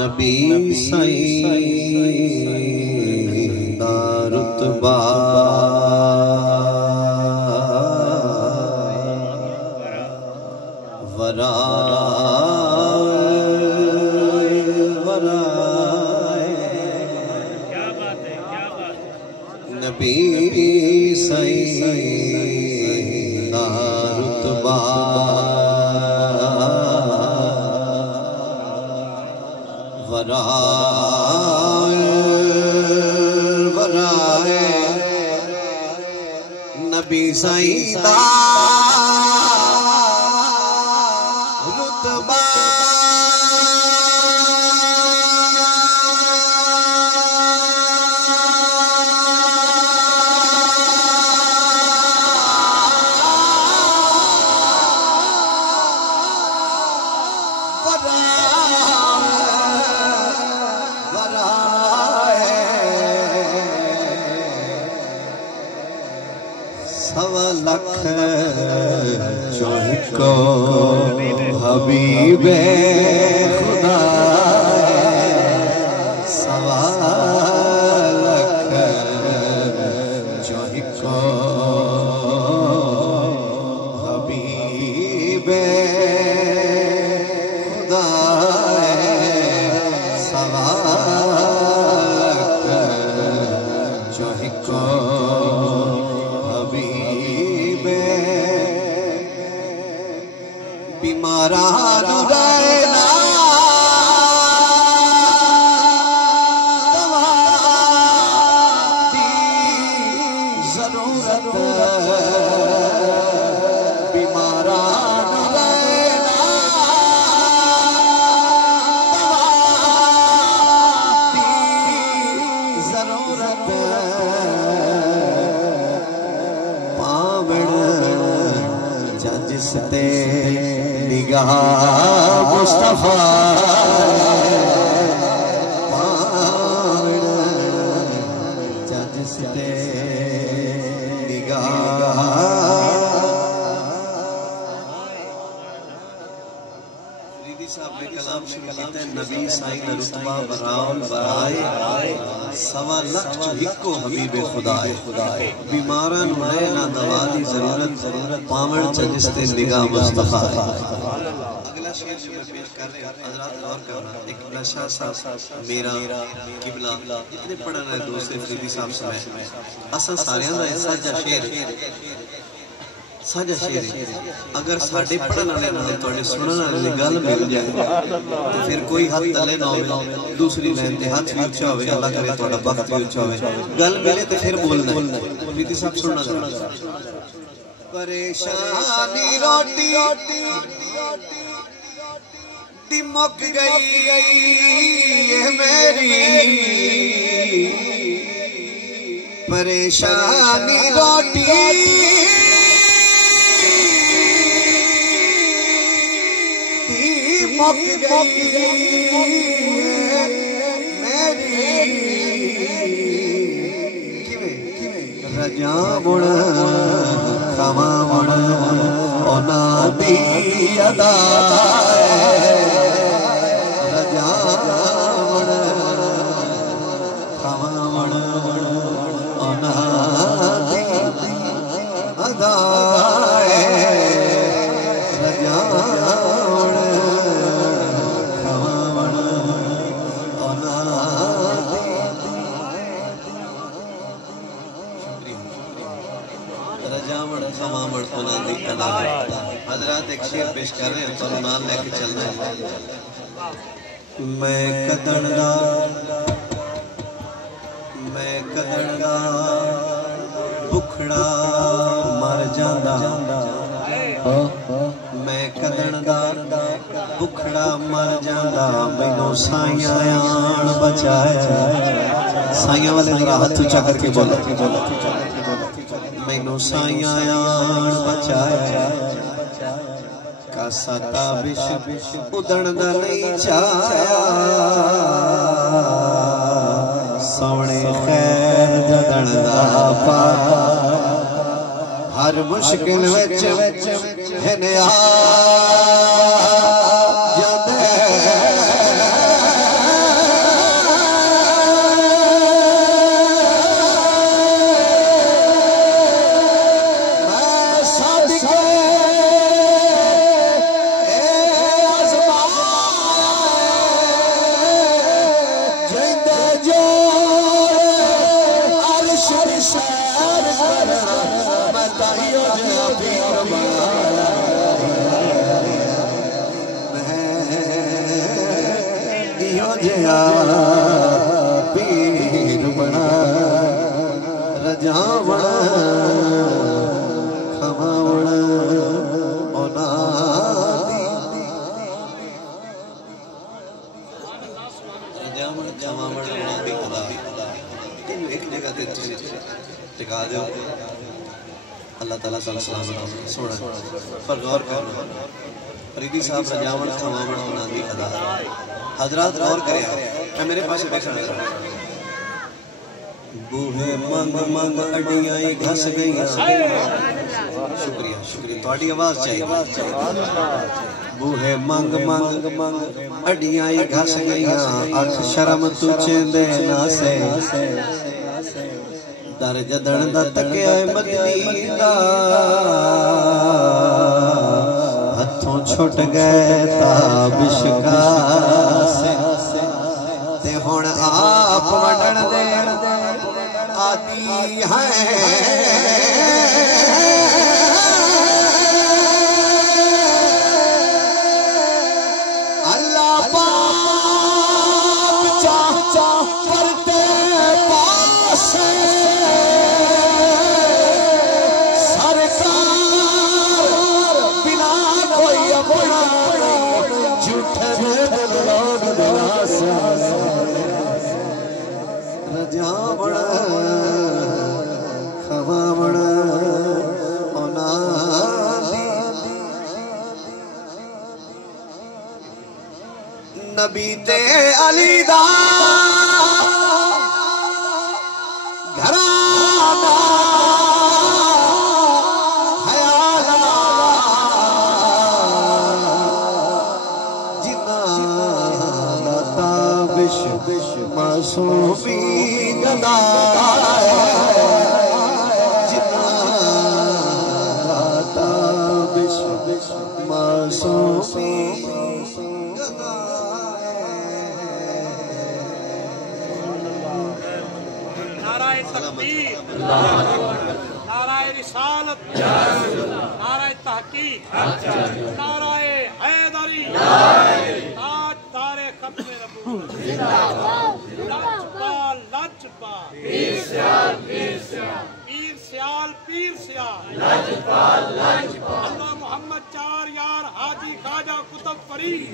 नबी सईं दा रुतबा वरा नबी सईं दा रुतबा वराए नबी सईं दा रुतबा सवा लख चौको हबीबे खुदा सवा लख चौको हबीबे खुदा सवा लख चौको बीमारा रुराएला दवा दी जरूरत बीमारा रुराएला दवा दी जरूरत पावण जिसते निगाह मुस्तफा पावण जिसते निगाह रीदी साहब ने कलाम शुरू किया है नबी साईं दा रुतबा बराउल बराए सवा लख चुहिको हबीबे खुदाए बीमारा नु है ना दवा दी जरूरत पावण जिसते निगाह मुस्तफा अगला शेर जो मैं पेश कर रहे हैं हजरात गौर करना एक नशा सा मेरा किबला इतने पढ़न वाले दोस्त फरीदी साहब से असा सारियां दा साझा शेर अगर साडे पढ़न वाले नाल तुहाडे सुनन वाले दी गल मिल जाए तो फिर कोई हाथ तले ना होवे दूसरी लाइन ते हाथ भी ऊंचा होवे अल्लाह करे तुहाडा वक्त भी ऊंचा होवे गल मिले तो फिर बोलना फरीदी साहब सुनना जरा परेशानी रोटी दी मुक गई ये मेरी परेशानी रोटी मुक गई मेरी रजा मुड़ खमा मुड़ ओना दी अदा रजा मुड़ खमा मुड़ ओना दी अदा रजा हजरात एक शेर पेश कर रहे हैं तो नाम लेके चलना है मैं कदड़दा भुखड़ा मर जांदा मैं कदड़दा भुखड़ा मर जांदा मैनू साइयां आण बचाए साइयां वाले जरा हाथ ऊंचा करके बोलो मैनू साइयां आण बचाए ऐसा ताबिश उदण दा नहीं चाया सोने खैर जदण दा पाया हर मुश्किल विच हिने आ जांदे पीर बना रजावण खवावण औलादी रजावण खवावण औलादी खुदा इन एक जगह ते टिका दो अल्लाह ताला सलामत सुन पर गौर करो फरीदी साहब रजावण खवावण औलादी खुदा हजरात गौर करें मैं मेरे पास बैठा बूहे मंग मंग अडियां घस गई शुक्रिया शुक्रिया थोड़ी आवाज चाहिए बूहे मंग मंग मंग अडियां घस गई अख शर्म तू चेंदे ना से दर जदन दा तकिया मदनी दा हथों छुट गए ताबिश का ते हुण आप वडण दे आदि है अल्लाह पाक चाचा परते पास सरकार बिना कोई अपना झूठे लोग दिलास रजावण खवावण औलादी नबी ते अली दा घराना हयाला जिन्ना ताबिश मासूमी गदा जिन्ना ताबिश मासूमी गदा नाराए तकबीर नाराए रिसालत नाराए तहकीक नाराए हैदरी ताज तारे खत्मे रसूल लजपाल लजपाल पीर सियाल लजपाल अल्लाह मोहम्मद चार यार हाजी खाजा कुतुब फरीद